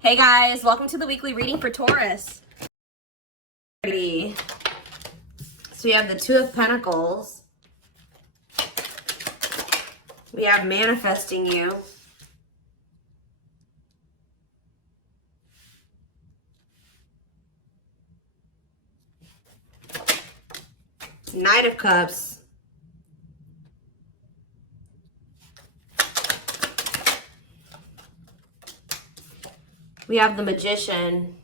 Hey guys, welcome to the weekly reading for Taurus. So we have the Two of Pentacles. We have manifesting you. Knight of Cups. We have the Magician.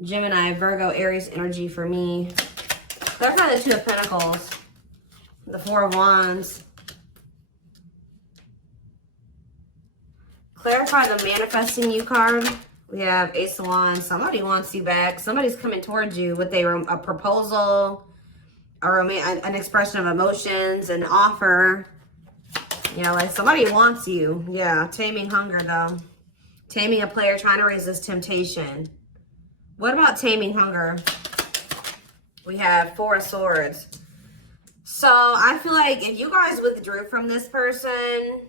Gemini, Virgo, Aries energy for me. Clarify the Two of Pentacles. The Four of Wands. Clarify the manifesting you card. We have Ace of Wands. Somebody wants you back. Somebody's coming towards you with a proposal, an expression of emotions, an offer. You know, like somebody wants you. Yeah, taming hunger though. Taming a player trying to resist temptation. What about taming hunger? We have Four of Swords. So I feel like if you guys withdrew from this person,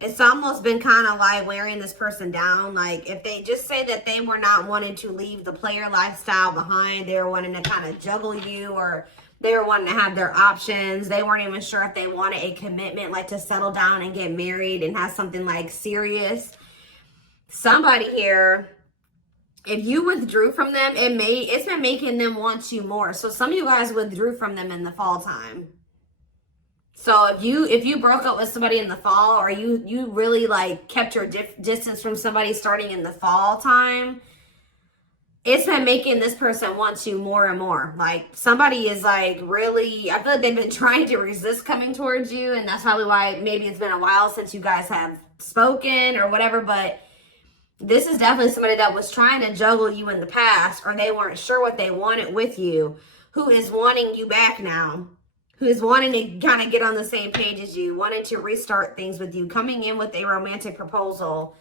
it's almost been kind of like wearing this person down. Like if they just say that they were not wanting to leave the player lifestyle behind, they were wanting to kind of juggle you, or they were wanting to have their options. They weren't even sure if they wanted a commitment, like to settle down and get married and have something like serious. Somebody here, if you withdrew from them, it's been making them want you more. So some of you guys withdrew from them in the fall time. So if you broke up with somebody in the fall, or you really like kept your distance from somebody starting in the fall time, it's been making this person want you more and more. Like somebody is like really, I feel like they've been trying to resist coming towards you, and that's probably why maybe it's been a while since you guys have spoken or whatever. But this is definitely somebody that was trying to juggle you in the past, or they weren't sure what they wanted with you, who is wanting you back now, who is wanting to kind of get on the same page as you, wanting to restart things with you, coming in with a romantic proposal.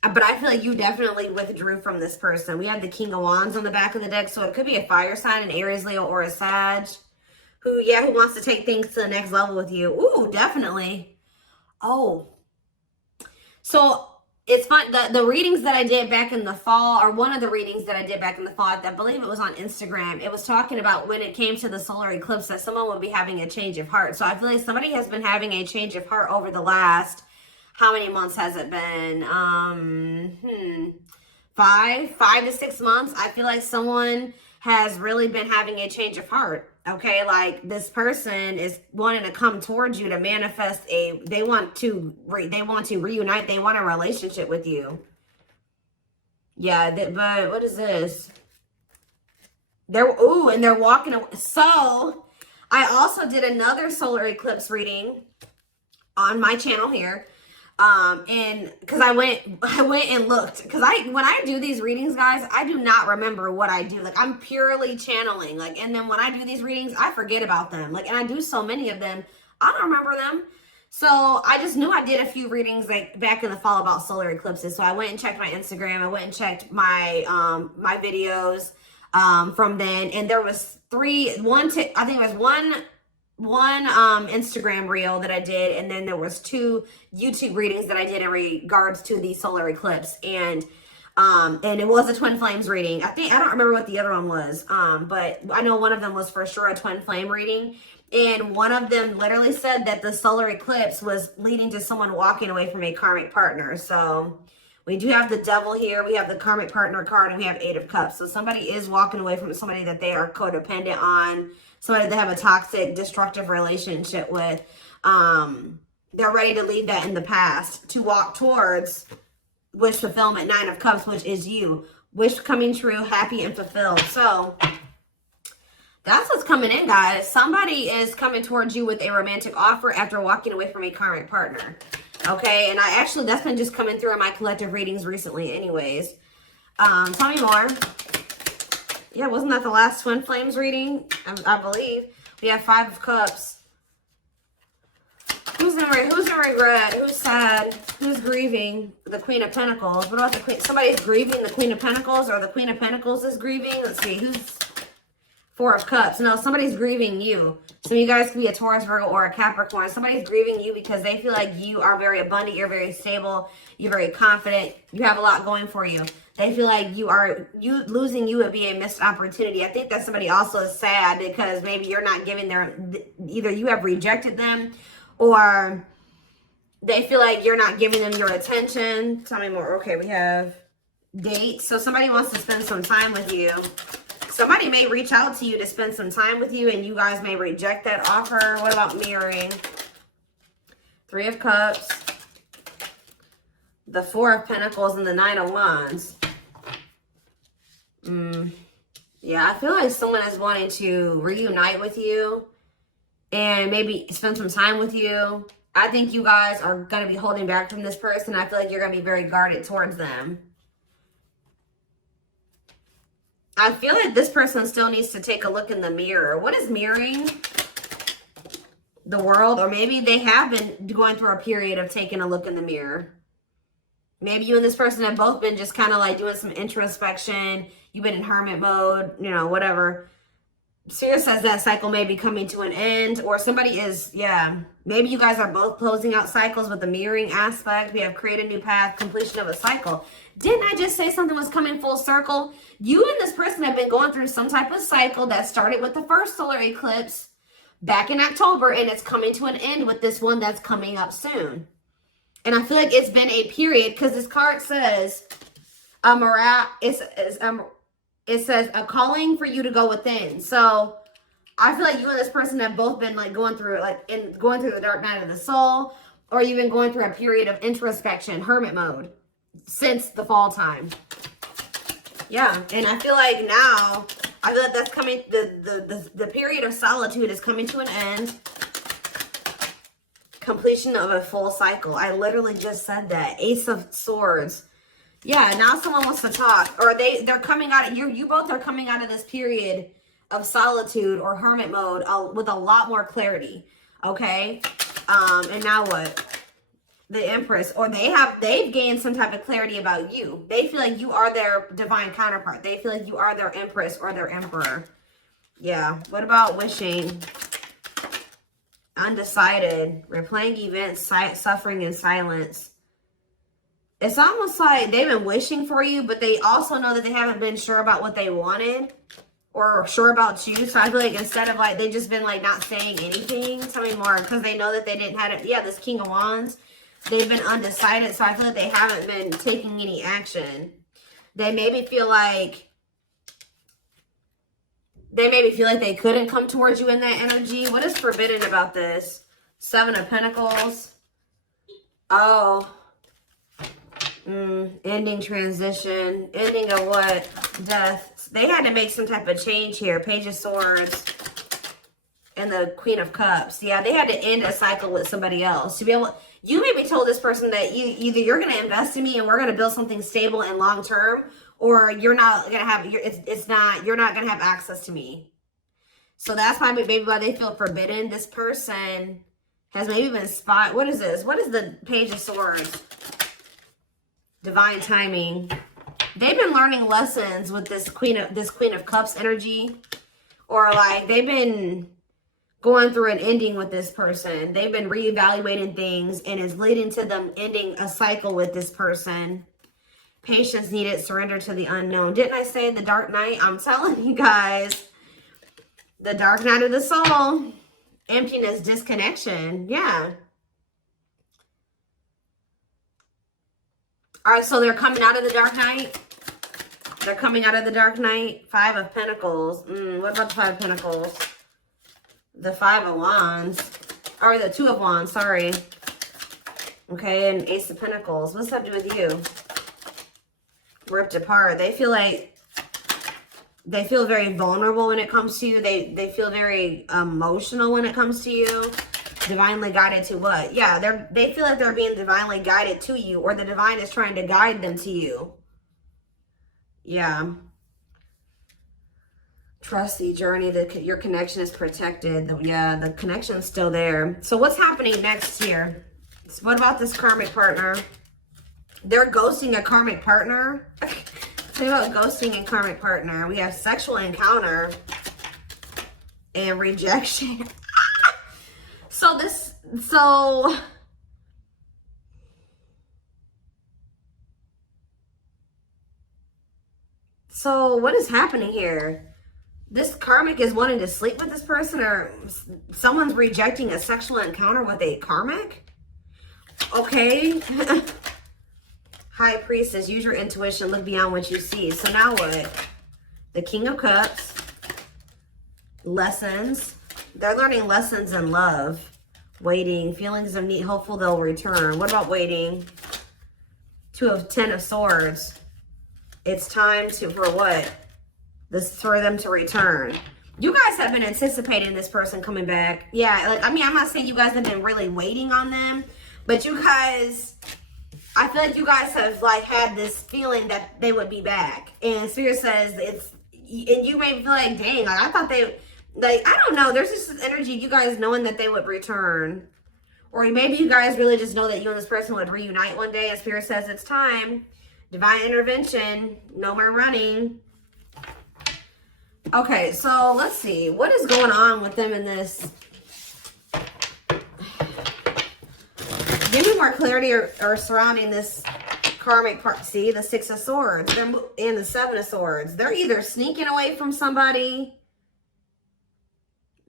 But I feel like you definitely withdrew from this person. We have the King of Wands on the back of the deck, so it could be a fire sign, an Aries, Leo, or a Sag, who wants to take things to the next level with you. Ooh, definitely. Oh. So it's fun. The readings that I did back in the fall, or one of the readings that I did back in the fall, I believe it was on Instagram. It was talking about when it came to the solar eclipse that someone would be having a change of heart. So I feel like somebody has been having a change of heart over the last, how many months has it been? 5 to 6 months. I feel like someone has really been having a change of heart. Okay, like this person is wanting to come towards you to manifest they want to reunite. They want a relationship with you. Yeah, but what is this? And they're walking away. So I also did another solar eclipse reading on my channel here. And because I went and looked, because when I do these readings, guys, I do not remember what I do. Like I'm purely channeling, like, and then when I do these readings, I forget about them. Like, and I do so many of them, I don't remember them. So I just knew I did a few readings like back in the fall about solar eclipses. So I went and checked my Instagram. I went and checked my my videos from then, and there was I think it was one Instagram reel that I did, and then there was 2 YouTube readings that I did in regards to the solar eclipse, and it was a twin flames reading. I don't remember what the other one was, but I know one of them was for sure a twin flame reading, and one of them literally said that the solar eclipse was leading to someone walking away from a karmic partner. So we do have the Devil here, we have the karmic partner card, and we have 8 of Cups. So somebody is walking away from somebody that they are codependent on, somebody they have a toxic, destructive relationship with. They're ready to leave that in the past to walk towards wish fulfillment, 9 of Cups, which is you. Wish coming true, happy and fulfilled. So that's what's coming in, guys. Somebody is coming towards you with a romantic offer after walking away from a karmic partner. Okay, and that's been just coming through in my collective readings recently anyways. Tell me more. Yeah, wasn't that the last twin flames reading? I believe. We have 5 of Cups. Who's in regret? Who's sad? Who's grieving? The Queen of Pentacles. What about the Queen? Somebody's grieving the Queen of Pentacles, or the Queen of Pentacles is grieving. Let's see. Who's Four of Cups. No, somebody's grieving you. So you guys could be a Taurus, Virgo, or a Capricorn. Somebody's grieving you because they feel like you are very abundant. You're very stable. You're very confident. You have a lot going for you. They feel like losing you would be a missed opportunity. I think that somebody also is sad because maybe you're not giving either you have rejected them or they feel like you're not giving them your attention. Tell me more. Okay, we have dates. So somebody wants to spend some time with you. Somebody may reach out to you to spend some time with you and you guys may reject that offer. What about mirroring? Three of Cups, the Four of Pentacles, and the Nine of Wands. Yeah, I feel like someone is wanting to reunite with you and maybe spend some time with you. I think you guys are going to be holding back from this person. I feel like you're going to be very guarded towards them. I feel like this person still needs to take a look in the mirror. What is mirroring? The world, or maybe they have been going through a period of taking a look in the mirror. Maybe you and this person have both been just kind of like doing some introspection. You've been in hermit mode, you know, whatever. Spirit says that cycle may be coming to an end, or somebody is, yeah. Maybe you guys are both closing out cycles with the mirroring aspect. We have create a new path, completion of a cycle. Didn't I just say something was coming full circle? You and this person have been going through some type of cycle that started with the first solar eclipse back in October, and it's coming to an end with this one that's coming up soon. And I feel like it's been a period because this card says it says a calling for you to go within. So I feel like you and this person have both been like going through the dark night of the soul, or you've been going through a period of introspection, hermit mode, since the fall time. Yeah, and I feel like now, I feel like that's coming, the period of solitude is coming to an end. Completion of a full cycle. I literally just said that. Ace of Swords. Yeah, now someone wants to talk, or they're coming out of, you both are coming out of this period of solitude or hermit mode with a lot more clarity. Okay? And now what? The Empress, or they've gained some type of clarity about you. They feel like you are their divine counterpart. They feel like you are their Empress or their Emperor. Yeah. What about wishing? Undecided. Replaying events, suffering in silence. It's almost like they've been wishing for you, but they also know that they haven't been sure about what they wanted or sure about you. So I feel like instead of like, they've just been like not saying anything. Tell me more, because they know that they didn't have it. Yeah, this King of Wands. They've been undecided, so I feel like they haven't been taking any action. They maybe feel like they couldn't come towards you in that energy. What is forbidden about this? Seven of Pentacles. Oh. Ending, transition. Ending of what? Death. They had to make some type of change here. Page of Swords. And the Queen of Cups. Yeah, they had to end a cycle with somebody else to be able. You maybe told this person that either you're going to invest in me and we're going to build something stable and long term, or you're not going to have you're not going to have access to me. So that's probably maybe why they feel forbidden. This person has maybe been spot. What is this? What is the Page of Swords? Divine timing. They've been learning lessons with this Queen of Cups energy, or like they've been going through an ending with this person. They've been reevaluating things and it's leading to them ending a cycle with this person. Patience needed, surrender to the unknown. Didn't I say the dark night? I'm telling you guys. The dark night of the soul. Emptiness, disconnection. Yeah. All right, so they're coming out of the dark night. They're coming out of the dark night. Five of Pentacles. What about the Five of Pentacles? The Five of Wands, or the Two of Wands, sorry. Okay, and Ace of Pentacles. What's that to do with you? Ripped apart. They feel very vulnerable when it comes to you. They feel very emotional when it comes to you. Divinely guided to what? Yeah, they feel like they're being divinely guided to you, or the divine is trying to guide them to you. Yeah. Trust the journey, your connection is protected. Yeah, the connection's still there. So what's happening next here? So what about this karmic partner? They're ghosting a karmic partner. Tell me about ghosting and karmic partner. We have sexual encounter. and rejection. So what is happening here? This karmic is wanting to sleep with this person, or someone's rejecting a sexual encounter with a karmic? Okay. High Priestess, use your intuition, look beyond what you see. So now what? The King of Cups. Lessons. They're learning lessons in love. Waiting. Feelings of need. Hopeful they'll return. What about waiting? Ten of Swords. It's time for what? For them to return. You guys have been anticipating this person coming back. Yeah, like, I mean, I'm not saying you guys have been really waiting on them, but you guys, I feel like you guys have like had this feeling that they would be back. And Spirit says and you may feel like, dang, like I thought they, like, I don't know. There's just this energy, you guys knowing that they would return. Or maybe you guys really just know that you and this person would reunite one day, and Spirit says it's time. Divine intervention. No more running. Okay, so let's see. What is going on with them in this? Give me more clarity or surrounding this karmic part. See, the Six of Swords and the Seven of Swords. They're either sneaking away from somebody.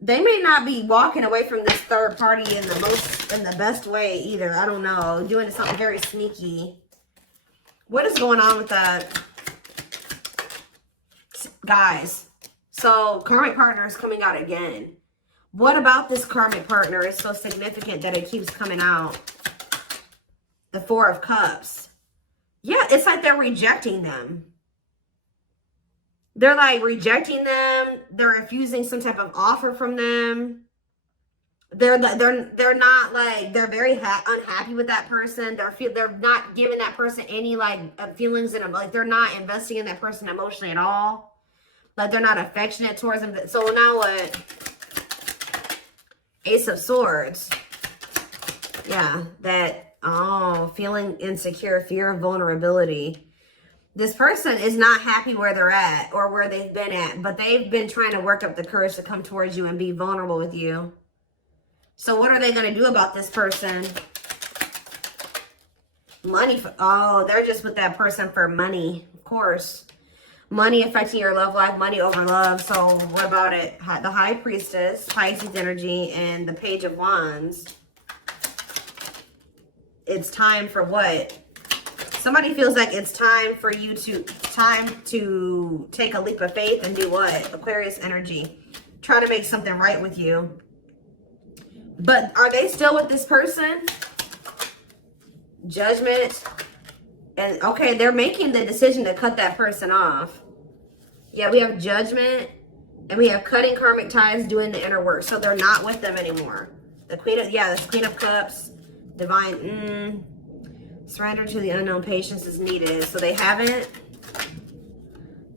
They may not be walking away from this third party in the best way either. I don't know. Doing something very sneaky. What is going on with that? Guys. So, karmic partner is coming out again. What about this karmic partner is so significant that it keeps coming out? The Four of Cups. Yeah, it's like they're rejecting them. They're like rejecting them. They're refusing some type of offer from them. They're not like, they're very unhappy with that person. They're not giving that person any like feelings in them. Like they're not investing in that person emotionally at all. Like they're not affectionate towards them. So now what? Ace of Swords. Yeah, that, feeling insecure, fear of vulnerability. This person is not happy where they're at or where they've been at, but they've been trying to work up the courage to come towards you and be vulnerable with you. So what are they going to do about this person? Money. They're just with that person for money, of course. Money affecting your love life, money over love. So what about it? The High Priestess, Pisces energy, and the Page of Wands. It's time for what? Somebody feels like it's time for you to take a leap of faith and do what? Aquarius energy. Try to make something right with you. But are they still with this person? Judgment. And okay, they're making the decision to cut that person off. Yeah, we have Judgment. And we have cutting karmic ties, doing the inner work. So they're not with them anymore. The Queen of Cups. Divine. Surrender to the unknown, patience is needed. So they haven't.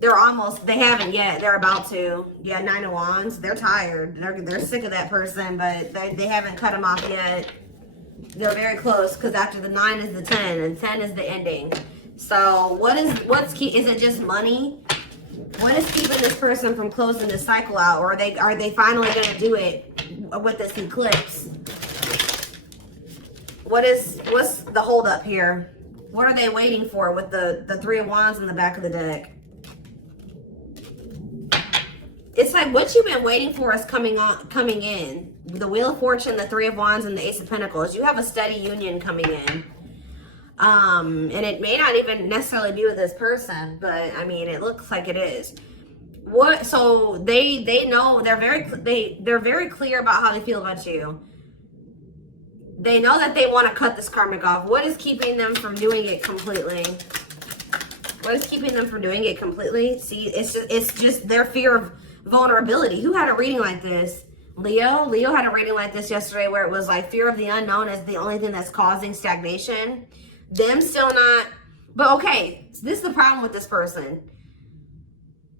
They haven't yet. They're about to. Yeah, Nine of Wands. They're tired. They're sick of that person, but they haven't cut them off yet. They're very close because after the 9 is the 10 and 10 is the ending. So is it just money? What is keeping this person from closing this cycle out? Or are they finally going to do it with this eclipse? What's the holdup here? What are they waiting for with the Three of Wands in the back of the deck? It's like what you've been waiting for is coming in. The Wheel of Fortune, the Three of Wands, and the Ace of Pentacles. You have a steady union coming in. And it may not even necessarily be with this person, but I mean, it looks like it is. So they know, they're very clear about how they feel about you. They know that they want to cut this karmic off. What is keeping them from doing it completely? What is keeping them from doing it completely? See, it's just their fear of vulnerability. Who had a reading like this? Leo had a reading like this yesterday where it was like fear of the unknown is the only thing that's causing stagnation. Them still not. But okay, so this is the problem with this person.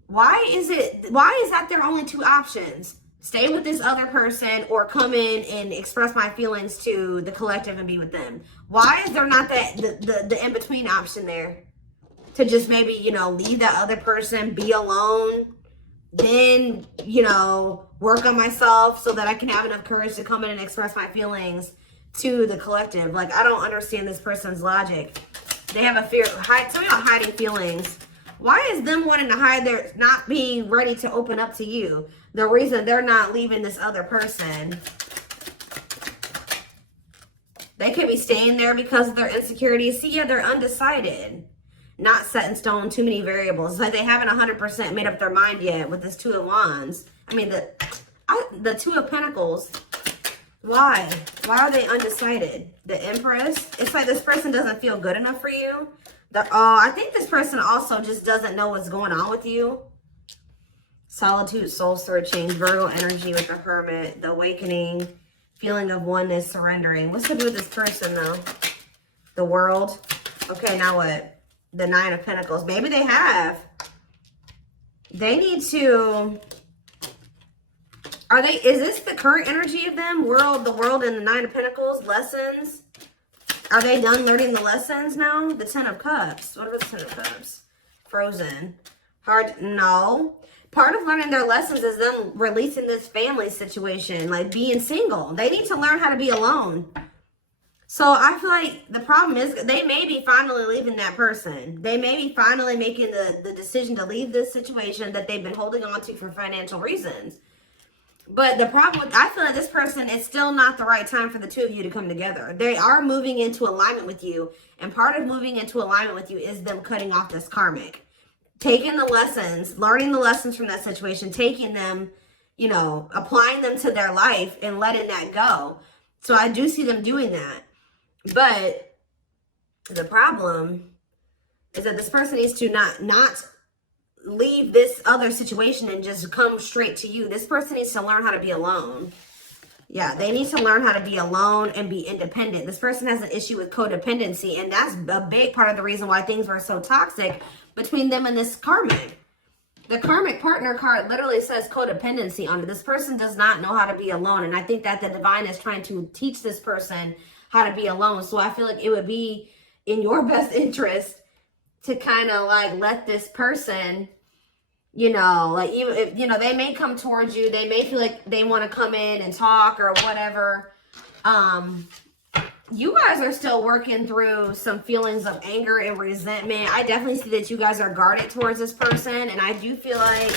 Why is that their only two options? Stay with this other person or come in and express my feelings to the collective and be with them? Why is there not the in-between option there? To just maybe, leave that other person, be alone, then, you know, work on myself so that I can have enough courage to come in and express my feelings to the collective. Like, I don't understand this person's logic. They have a fear. Tell me about hiding feelings. Why is them wanting to hide their not being ready to open up to you the reason they're not leaving this other person? They could be staying there because of their insecurities. See, yeah, they're undecided. Not set in stone, too many variables. It's like they haven't 100% made up their mind yet with this Two of Wands. I mean, the Two of Pentacles. Why? Why are they undecided? The Empress. It's like this person doesn't feel good enough for you. I think this person also just doesn't know what's going on with you. Solitude, soul searching, Virgo energy with the Hermit, the awakening, feeling of oneness, surrendering. What's to do with this person though? The World. Okay, now what? The Nine of Pentacles. Maybe they have. They need to... Is this the current energy of them? The World and the Nine of Pentacles. Lessons. Are they done learning the lessons now? The Ten of Cups. What about the Ten of Cups? Frozen. No. Part of learning their lessons is them releasing this family situation. Like being single. They need to learn how to be alone. So I feel like the problem is they may be finally leaving that person. They may be finally making the decision to leave this situation that they've been holding on to for financial reasons. But the problem, I feel like this person, it's still not the right time for the two of you to come together. They are moving into alignment with you. And part of moving into alignment with you is them cutting off this karmic. Taking the lessons, learning the lessons from that situation, taking them, you know, applying them to their life and letting that go. So I do see them doing that. But the problem is that this person needs to not leave this other situation and just come straight to you. This person needs to learn how to be alone. Yeah, they need to learn how to be alone and be independent. This person has an issue with codependency, and that's a big part of the reason why things were so toxic between them and this karmic. The karmic partner card literally says codependency on it. This person does not know how to be alone, and I think that the divine is trying to teach this person how to be alone. So I feel like it would be in your best interest to kind of like let this person, you know, like even if, you know, they may come towards you, they may feel like they want to come in and talk or whatever. You guys are still working through some feelings of anger and resentment. I definitely see that you guys are guarded towards this person, and I do feel like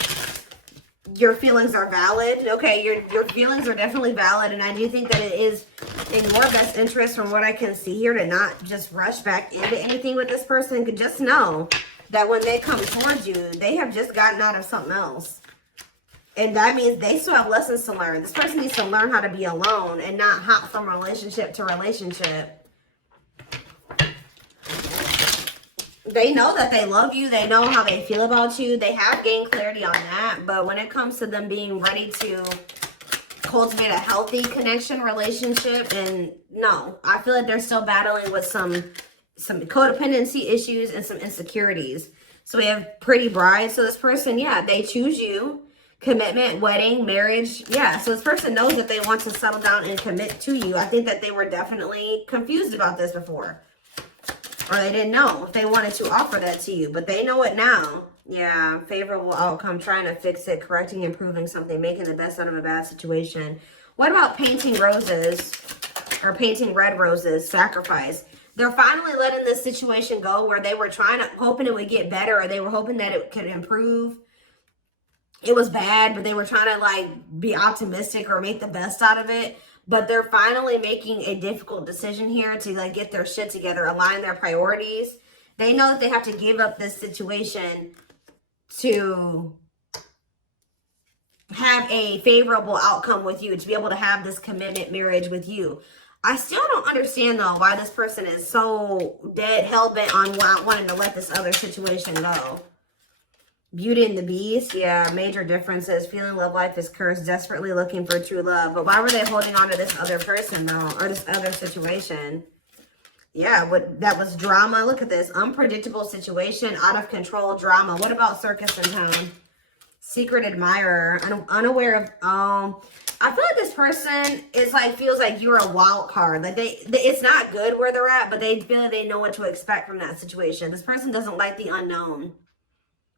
your feelings are valid. Okay, your feelings are definitely valid, and I do think that it is in your best interest from what I can see here to not just rush back into anything with this person. Could just know that when they come towards you, they have just gotten out of something else. And that means they still have lessons to learn. This person needs to learn how to be alone and not hop from relationship to relationship. They know that they love you. They know how they feel about you. They have gained clarity on that. But when it comes to them being ready to cultivate a healthy connection, relationship, and no, I feel like they're still battling with some codependency issues and some insecurities. So we have Pretty Bride. So this person, yeah, they choose you. Commitment, wedding, marriage. Yeah, so this person knows that they want to settle down and commit to you. I think that they were definitely confused about this before. Or they didn't know if they wanted to offer that to you. But they know it now. Yeah, favorable outcome, trying to fix it, correcting, improving something, making the best out of a bad situation. What about painting roses? Or painting red roses, sacrifice. They're finally letting this situation go where they were hoping it would get better, or they were hoping that it could improve. It was bad, but they were trying to like be optimistic or make the best out of it. But they're finally making a difficult decision here to like get their shit together, align their priorities. They know that they have to give up this situation to have a favorable outcome with you, to be able to have this commitment marriage with you. I still don't understand though why this person is so dead hell-bent on wanting to let this other situation go. Beauty and the Beast, yeah, major differences. Feeling love life is cursed, desperately looking for true love. But why were they holding on to this other person though, or this other situation? Yeah, that was drama. Look at this, unpredictable situation, out of control drama. What about circus in town? Secret admirer, unaware of. I feel like this person is like feels like you're a wild card. Like it's not good where they're at, but they feel like they know what to expect from that situation. This person doesn't like the unknown.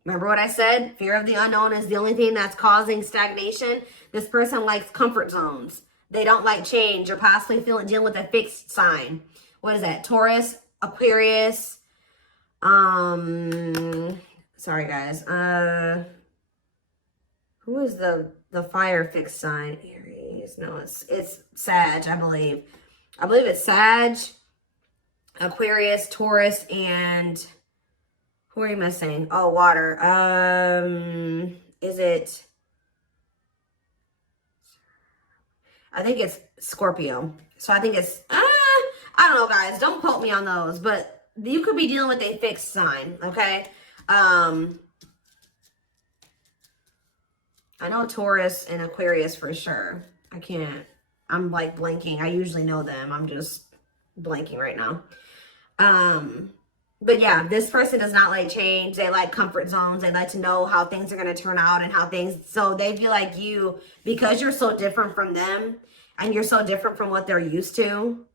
Remember what I said? Fear of the unknown is the only thing that's causing stagnation. This person likes comfort zones. They don't like change or possibly dealing with a fixed sign. What is that? Taurus, Aquarius. Sorry guys. Who is the fire fixed sign? Aries. No, it's Sag, I believe. I believe it's Sag, Aquarius, Taurus, and who are you missing? Oh, water. Is it? I think it's Scorpio. So I think it's, I don't know, guys. Don't quote me on those, but you could be dealing with a fixed sign, okay? I know Taurus and Aquarius for sure. I'm like blanking. I usually know them. I'm just blanking right now. But yeah, this person does not like change. They like comfort zones. They like to know how things are going to turn out and how things, so they feel like you, because you're so different from them and you're so different from what they're used to.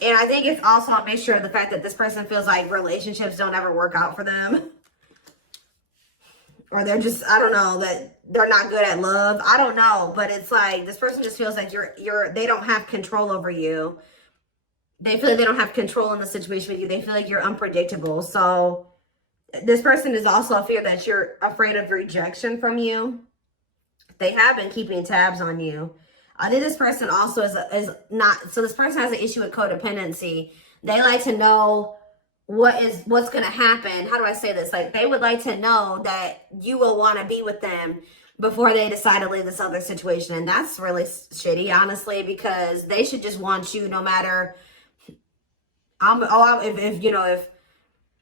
And I think it's also a mixture of the fact that this person feels like relationships don't ever work out for them. Or they're just, I don't know, that they're not good at love. I don't know, but it's like this person just feels like they don't have control over you. They feel like they don't have control in the situation with you. They feel like you're unpredictable. So this person is also a fear that you're afraid of rejection from you. They have been keeping tabs on you. I think this person also is not, so this person has an issue with codependency. They like to know what's going to happen. How do I say this? Like they would like to know that you will want to be with them before they decide to leave this other situation. And that's really shitty, honestly, because they should just want you no matter. If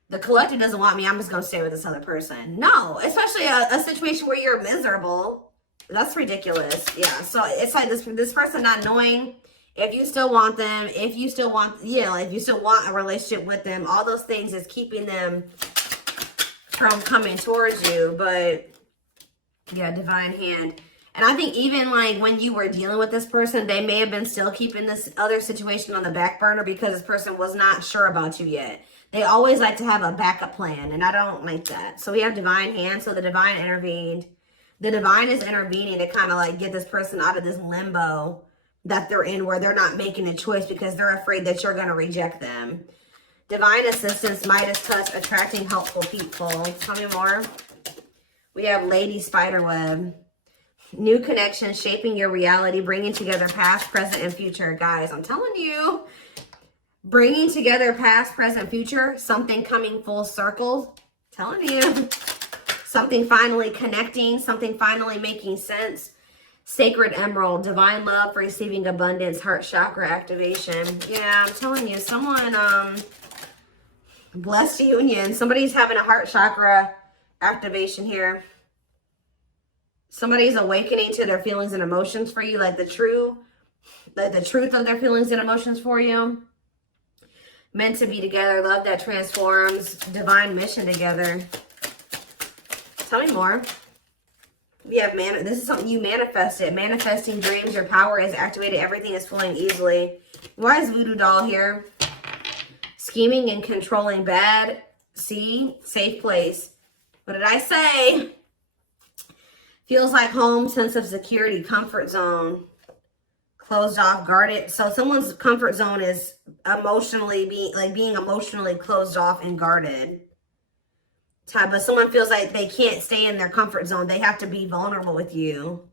the collective doesn't want me, I'm just going to stay with this other person. No, especially a situation where you're miserable. That's ridiculous. Yeah. So it's like this person not knowing if you still want them, if you still want a relationship with them, all those things is keeping them from coming towards you. But yeah, divine hand. And I think even like when you were dealing with this person, they may have been still keeping this other situation on the back burner because this person was not sure about you yet. They always like to have a backup plan, and I don't like that. So we have divine hand. So the divine intervened. The divine is intervening to kind of like get this person out of this limbo that they're in where they're not making a choice because they're afraid that you're going to reject them. Divine assistance, Midas touch, attracting helpful people. Tell me more. We have Lady Spiderweb. New connections, shaping your reality, bringing together past, present, and future. Guys, I'm telling you, bringing together past, present, future, something coming full circle. Telling you, something finally connecting, something finally making sense. Sacred emerald, divine love, receiving abundance, heart chakra activation. Yeah, I'm telling you, someone, blessed union. Somebody's having a heart chakra activation here. Somebody's awakening to their feelings and emotions for you, like the truth of their feelings and emotions for you. Meant to be together, love that transforms, divine mission together. Tell me more. We have this is something you manifested. Manifesting dreams, your power is activated, everything is flowing easily. Why is Voodoo Doll here? Scheming and controlling bad. See? Safe place. What did I say? Feels like home, sense of security, comfort zone, closed off, guarded. So someone's comfort zone is emotionally being emotionally closed off and guarded. But someone feels like they can't stay in their comfort zone. They have to be vulnerable with you.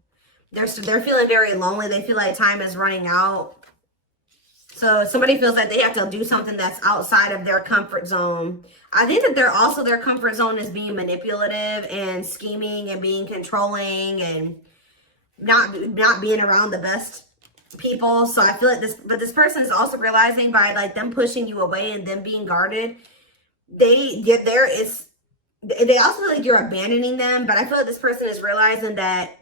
They're feeling very lonely. They feel like time is running out. So somebody feels like they have to do something that's outside of their comfort zone. I think that their comfort zone is being manipulative and scheming and being controlling and not being around the best people. So I feel like this person is also realizing by like them pushing you away and them being guarded, they also feel like you're abandoning them. But I feel like this person is realizing that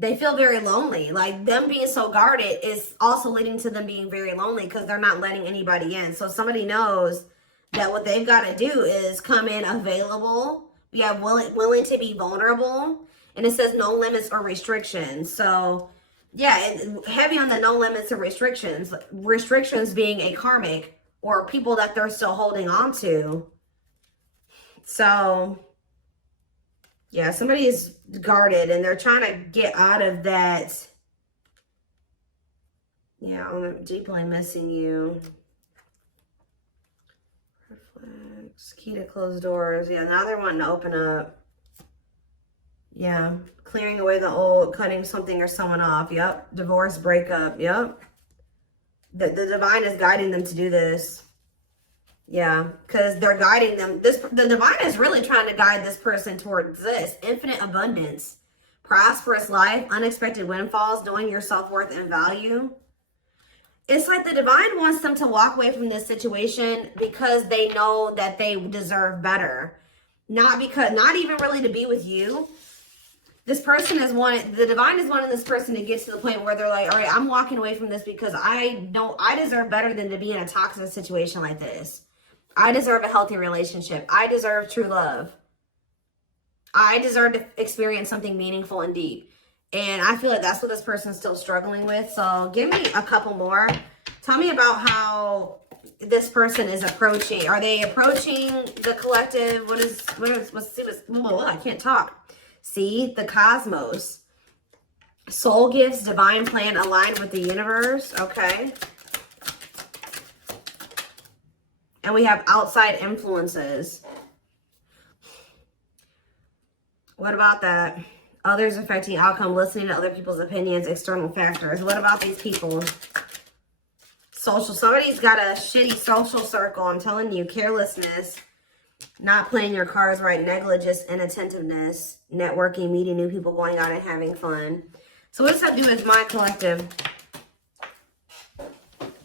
they feel very lonely. Like them being so guarded is also leading to them being very lonely because they're not letting anybody in. So somebody knows that what they've got to do is come in available. We have willing to be vulnerable. And it says no limits or restrictions. So yeah, and heavy on the no limits or restrictions. Restrictions being a karmic or people that they're still holding on to. So, yeah, somebody is guarded and they're trying to get out of that. Yeah, I'm deeply missing you. Reflex, key to closed doors. Yeah, now they're wanting to open up. Yeah, clearing away the old, cutting something or someone off. Yep, divorce, breakup. Yep. The divine is guiding them to do this. Yeah, because they're guiding them. The divine is really trying to guide this person towards this. Infinite abundance, prosperous life, unexpected windfalls, knowing your self-worth and value. It's like the divine wants them to walk away from this situation because they know that they deserve better. Not even really to be with you. This person the divine is wanting this person to get to the point where they're like, all right, I'm walking away from this because I deserve better than to be in a toxic situation like this. I deserve a healthy relationship. I deserve true love. I deserve to experience something meaningful and deep. And I feel like that's what this person's still struggling with. So give me a couple more. Tell me about how this person is approaching. Are they approaching the collective? I can't talk. See, the cosmos. Soul gifts, divine plan aligned with the universe. Okay. And we have outside influences. What about that? Others affecting outcome, listening to other people's opinions, external factors. What about these people? Social. Somebody's got a shitty social circle. I'm telling you, carelessness. Not playing your cards right, negligence, inattentiveness, networking, meeting new people, going out and having fun. So what does that do with my collective?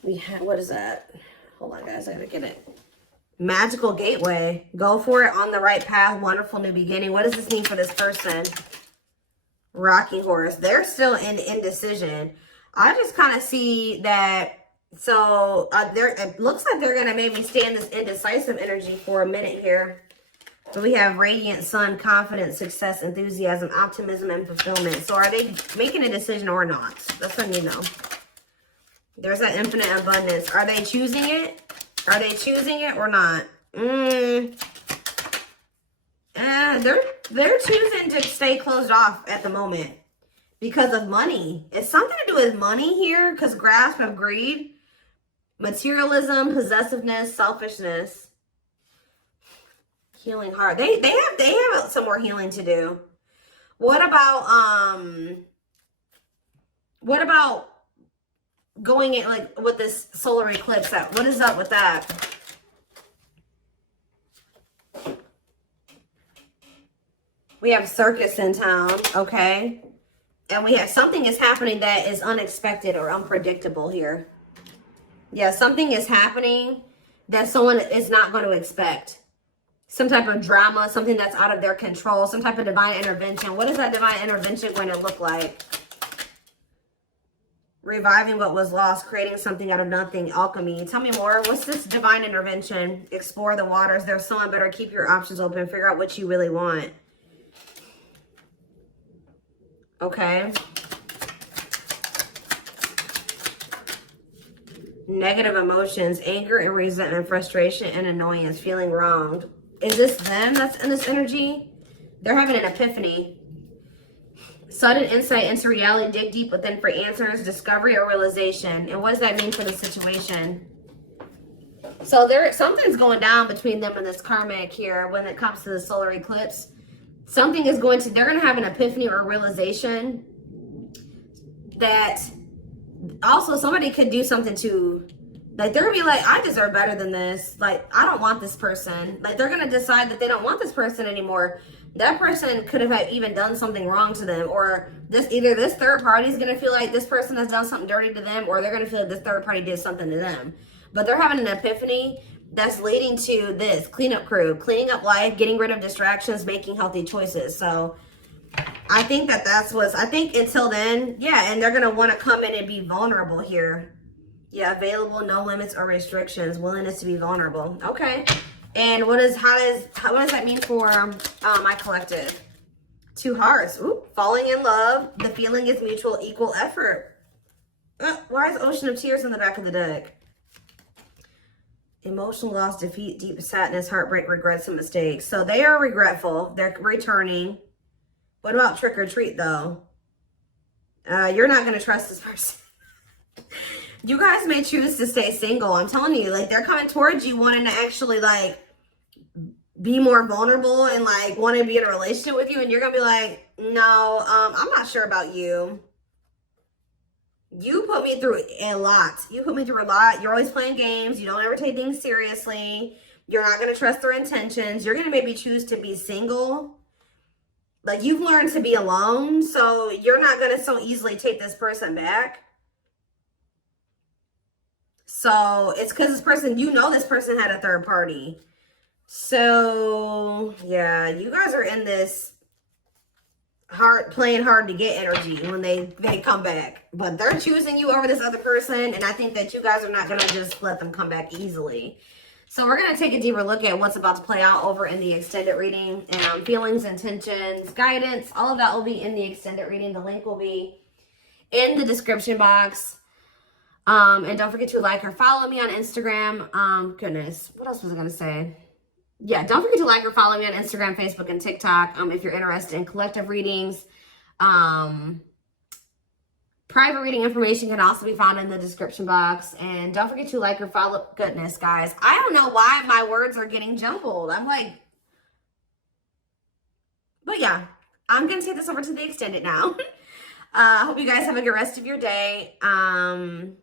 We have, what is that? Hold on, guys, I gotta get it. Magical gateway. Go for it, on the right path, wonderful new beginning. What does this mean for this person? Rocking horse. They're still in indecision. I just kind of see that. So it looks like they're going to maybe stay in this indecisive energy for a minute here. So we have radiant sun, confidence, success, enthusiasm, optimism, and fulfillment. So are they making a decision or not? That's what I need to know. There's that infinite abundance. Are they choosing it? Are they choosing it or not? They're choosing to stay closed off at the moment because of money. It's something to do with money here, because grasp of greed. Materialism, possessiveness, selfishness, healing heart. They have some more healing to do. What about going in like with this solar eclipse? What is up with that? We have circus in town, okay? And we have something is happening that is unexpected or unpredictable here. Yeah, something is happening that someone is not going to expect. Some type of drama, something that's out of their control, some type of divine intervention. What is that divine intervention going to look like? Reviving what was lost, creating something out of nothing, alchemy. Tell me more. What's this divine intervention? Explore the waters. There's someone better. Keep your options open. Figure out what you really want. Okay. Negative emotions, anger and resentment, frustration and annoyance, feeling wronged. Is this them that's in this energy? They're having an epiphany. Sudden insight into reality, dig deep within for answers, discovery or realization. And what does that mean for the situation? So something's going down between them and this karmic here when it comes to the solar eclipse. Something is they're going to have an epiphany or realization that also somebody could do something to, like, they're gonna be like, I deserve better than this. Like, I don't want this person. Like, they're gonna decide that they don't want this person anymore. That person could have even done something wrong to them, or either this third party is gonna feel like this person has done something dirty to them, or they're gonna feel like this third party did something to them. But they're having an epiphany that's leading to this cleanup crew, cleaning up life, getting rid of distractions, making healthy choices. So I think I think until then, yeah, and they're going to want to come in and be vulnerable here. Yeah, available, no limits or restrictions, willingness to be vulnerable. Okay. And what does that mean for my collective? 2 hearts. Ooh, falling in love. The feeling is mutual, equal effort. Why is Ocean of Tears in the back of the deck? Emotional loss, defeat, deep sadness, heartbreak, regrets, and mistakes. So they are regretful. They're returning. What about trick or treat, though? You're not going to trust this person. You guys may choose to stay single. I'm telling you, like, they're coming towards you wanting to actually, like, be more vulnerable and, like, want to be in a relationship with you. And you're going to be like, no, I'm not sure about you. You put me through a lot. You put me through a lot. You're always playing games. You don't ever take things seriously. You're not going to trust their intentions. You're going to maybe choose to be single. Like, you've learned to be alone. So you're not going to so easily take this person back. So it's because this person, you know, this person had a third party. So yeah, you guys are in this playing hard to get energy when they come back, but they're choosing you over this other person, and I think that you guys are not going to just let them come back easily. So we're going to take a deeper look at what's about to play out over in the extended reading. Feelings, intentions, guidance, all of that will be in the extended reading. The link will be in the description box. And don't forget to like or follow me on Instagram. Goodness, what else was I going to say? Yeah, don't forget to like or follow me on Instagram, Facebook, and TikTok if you're interested in collective readings. Private reading information can also be found in the description box. And don't forget to like or follow. Goodness, guys. I don't know why my words are getting jumbled. I'm like... But yeah, I'm going to take this over to the extended now. I hope you guys have a good rest of your day. And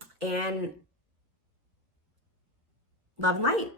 love and light.